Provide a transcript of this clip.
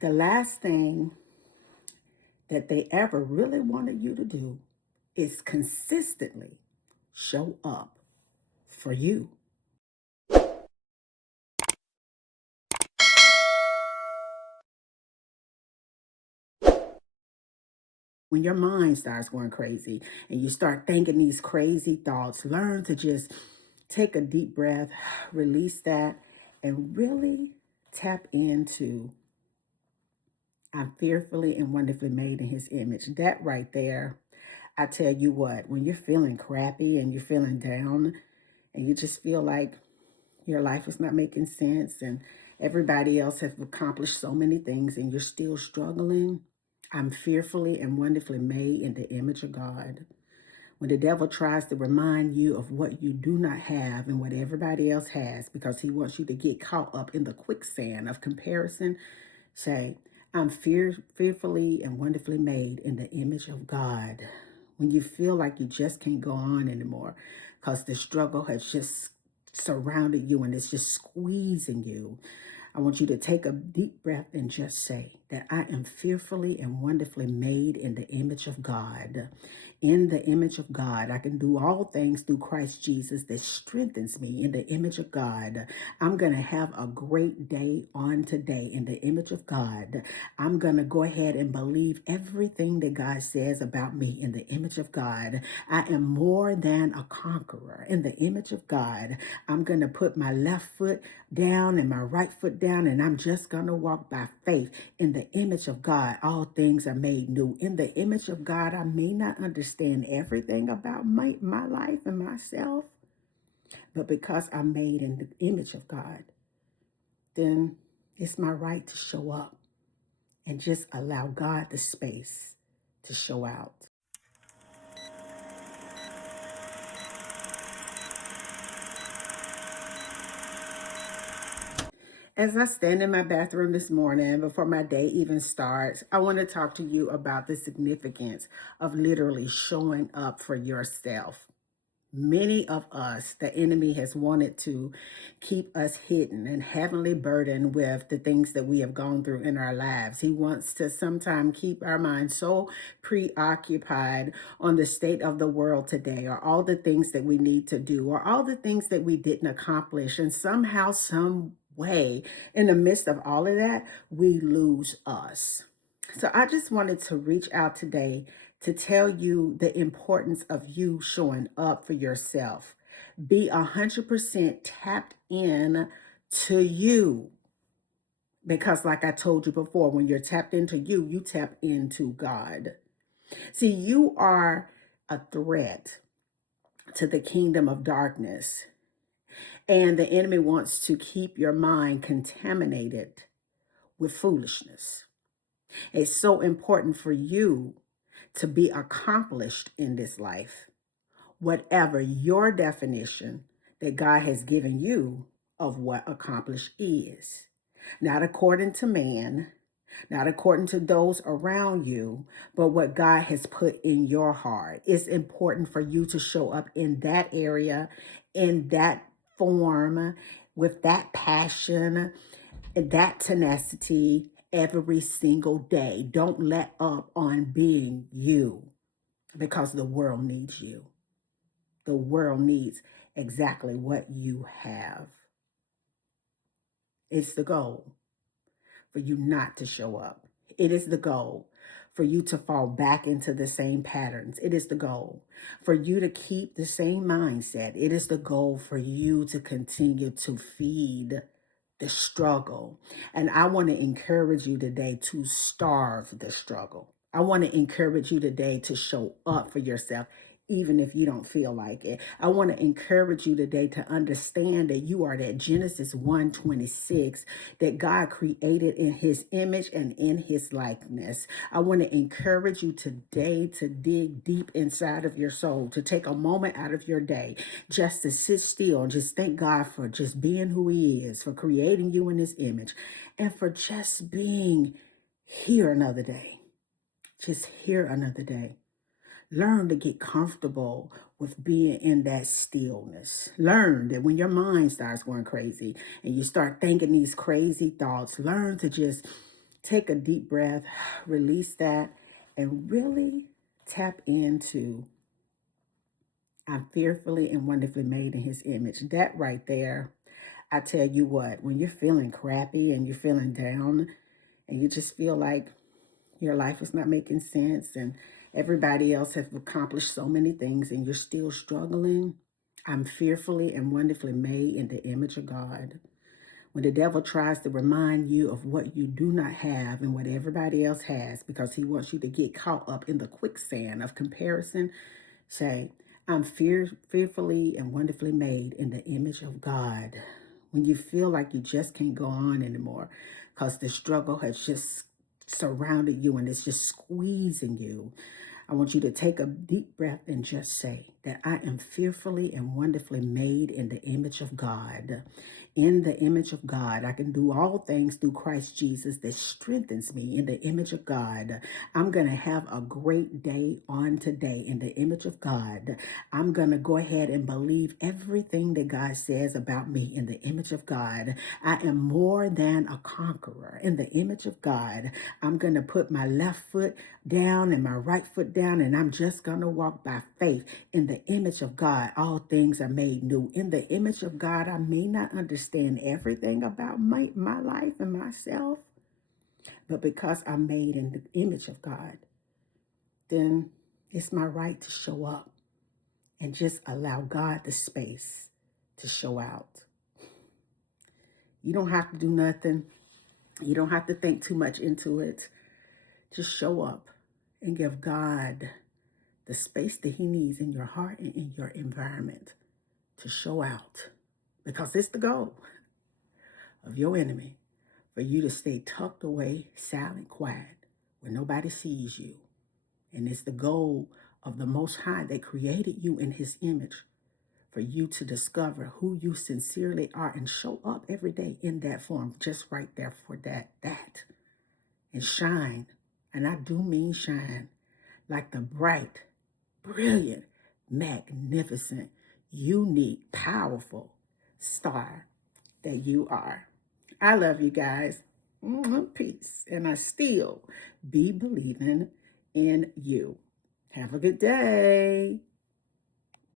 The last thing that they ever really wanted you to do is consistently show up for you. When your mind starts going crazy and you start thinking these crazy thoughts, learn to just take a deep breath, release that, and really tap into I'm fearfully and wonderfully made in his image. That right there, I tell you what, when you're feeling crappy and you're feeling down and you just feel like your life is not making sense and everybody else has accomplished so many things and you're still struggling, I'm fearfully and wonderfully made in the image of God. When the devil tries to remind you of what you do not have and what everybody else has because he wants you to get caught up in the quicksand of comparison, say, I'm fearfully and wonderfully made in the image of God. When you feel like you just can't go on anymore because the struggle has just surrounded you and it's just squeezing you, I want you to take a deep breath and just say that I am fearfully and wonderfully made in the image of God. In the image of God, I can do all things through Christ Jesus that strengthens me in the image of God. I'm going to have a great day on today in the image of God. I'm going to go ahead and believe everything that God says about me in the image of God. I am more than a conqueror in the image of God. I'm going to put my left foot down and my right foot down, and I'm just going to walk by faith in the image of God. All things are made new. In the image of God, I may not understand everything about my life and myself, but because I'm made in the image of God, then it's my right to show up and just allow God the space to show out. As I stand in my bathroom this morning before my day even starts, I want to talk to you about the significance of literally showing up for yourself. Many of us, the enemy has wanted to keep us hidden and heavily burdened with the things that we have gone through in our lives. He wants to sometimes keep our minds so preoccupied on the state of the world today, or all the things that we need to do, or all the things that we didn't accomplish. And somehow, some way, in the midst of all of that, we lose us. So I just wanted to reach out today to tell you the importance of you showing up for yourself. Be 100% tapped in to you. Because like I told you before, when you're tapped into you, you tap into God. See, you are a threat to the kingdom of darkness. And the enemy wants to keep your mind contaminated with foolishness. It's so important for you to be accomplished in this life, whatever your definition that God has given you of what accomplished is. Not according to man, not according to those around you, but what God has put in your heart. It's important for you to show up in that area, in that form, with that passion, and that tenacity every single day. Don't let up on being you because the world needs you. The world needs exactly what you have. It's the goal for you not to show up. It is the goal for you to fall back into the same patterns. It is the goal for you to keep the same mindset. It is the goal for you to continue to feed the struggle. And I want to encourage you today to starve the struggle. I want to encourage you today to show up for yourself, even if you don't feel like it. I want to encourage you today to understand that you are that Genesis 1:26 that God created in his image and in his likeness. I want to encourage you today to dig deep inside of your soul, to take a moment out of your day just to sit still and just thank God for just being who he is, for creating you in his image, and for just being here another day. Just here another day. Learn to get comfortable with being in that stillness. Learn that when your mind starts going crazy and you start thinking these crazy thoughts, learn to just take a deep breath, release that, and really tap into I'm fearfully and wonderfully made in his image. That right there, I tell you what, when you're feeling crappy and you're feeling down and you just feel like your life is not making sense and everybody else has accomplished so many things and you're still struggling, I'm fearfully and wonderfully made in the image of God. When the devil tries to remind you of what you do not have and what everybody else has because he wants you to get caught up in the quicksand of comparison, say, I'm fearfully and wonderfully made in the image of God. When you feel like you just can't go on anymore because the struggle has just surrounded you and it's just squeezing you, I want you to take a deep breath and just say that I am fearfully and wonderfully made in the image of God. In the image of God, I can do all things through Christ Jesus that strengthens me in the image of God. I'm going to have a great day on today in the image of God. I'm going to go ahead and believe everything that God says about me in the image of God. I am more than a conqueror in the image of God. I'm going to put my left foot down and my right foot down, and I'm just going to walk by faith in the image of God. All things are made new. In the image of God, I may not understand everything about my life and myself, but because I'm made in the image of God, then it's my right to show up and just allow God the space to show out. You don't have to do nothing. You don't have to think too much into it. Just show up and give God the space that he needs in your heart and in your environment to show out. Because it's the goal of your enemy for you to stay tucked away, silent, quiet, where nobody sees you. And it's the goal of the Most High that created you in his image for you to discover who you sincerely are and show up every day in that form, just right there for that. And shine, and I do mean shine, like the bright, brilliant, magnificent, unique, powerful star that you are. I love you guys. Peace. And I still be believing in you. Have a good day.